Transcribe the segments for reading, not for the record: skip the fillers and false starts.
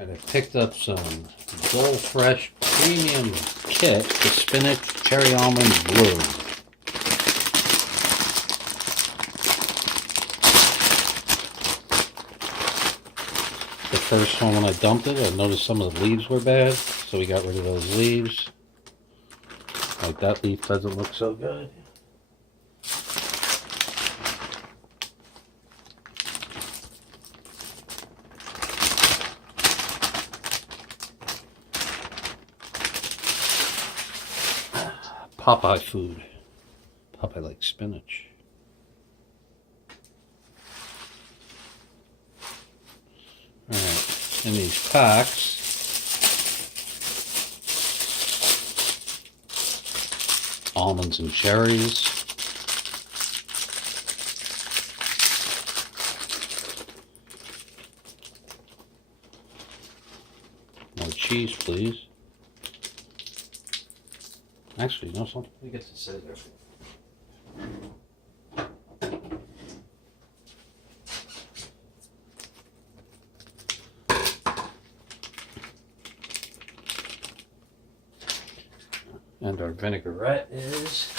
Alright, I picked up some Dole Fresh Premium Kit, the Spinach Cherry Almond Bleu. The first one when I dumped it, I noticed some of the leaves were bad, so we got rid of those leaves. Like that leaf doesn't look so good. Popeye food. Popeye likes spinach. Alright, in these packs, almonds and cherries. More cheese, please. Actually, you know something? Let me get the scissors. And our vinaigrette is,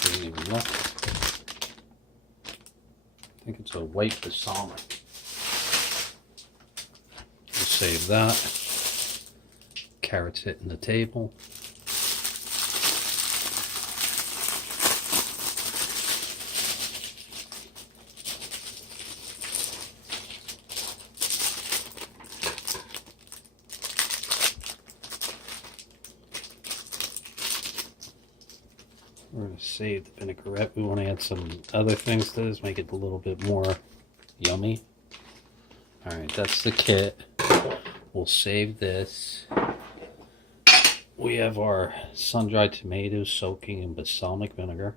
didn't even look. I think it's a white balsamic. We'll save that. Carrots hitting the table. We're going to save the vinaigrette. We want to add some other things to this, make it a little bit more yummy. Alright, that's the kit. We'll save this. We have our sun-dried tomatoes soaking in balsamic vinegar.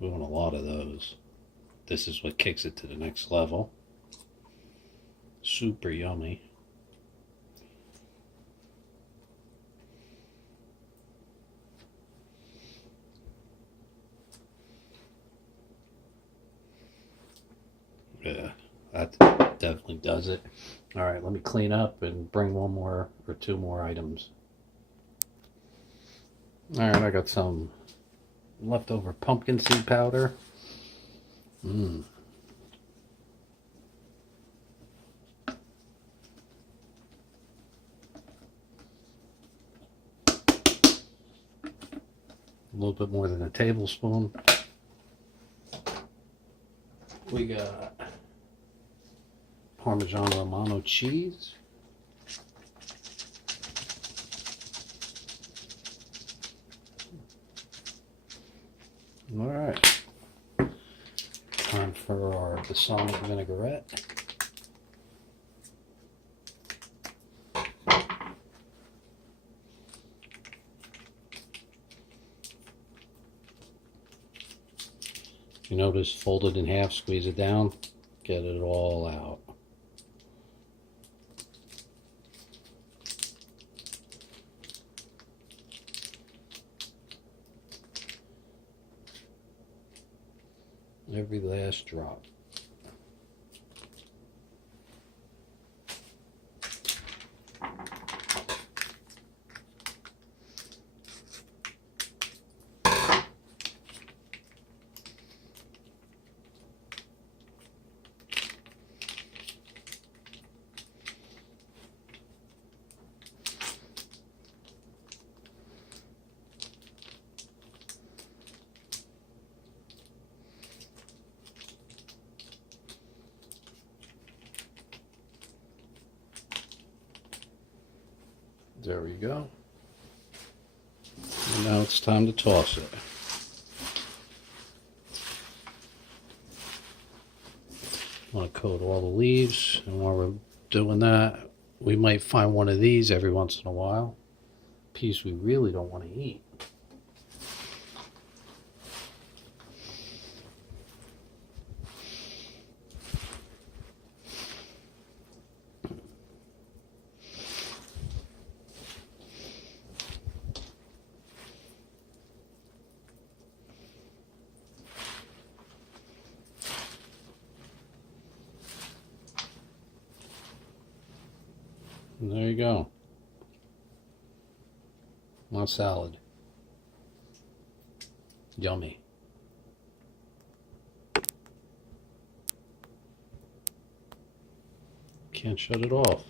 We want a lot of those. This is what kicks it to the next level. Super yummy. Yeah, that definitely does it. Alright, let me clean up and bring one more or two more items. Alright, I got some leftover pumpkin seed powder. A little bit more than a tablespoon. We got Parmesan Romano cheese. All right. Time for our balsamic vinaigrette. You notice, fold it in half, squeeze it down, get it all out. Every last drop. There we go. And now it's time to toss it. I want to coat all the leaves, and while we're doing that, we might find one of these every once in a while. A piece we really don't want to eat. And there you go. More salad. Yummy. Can't shut it off.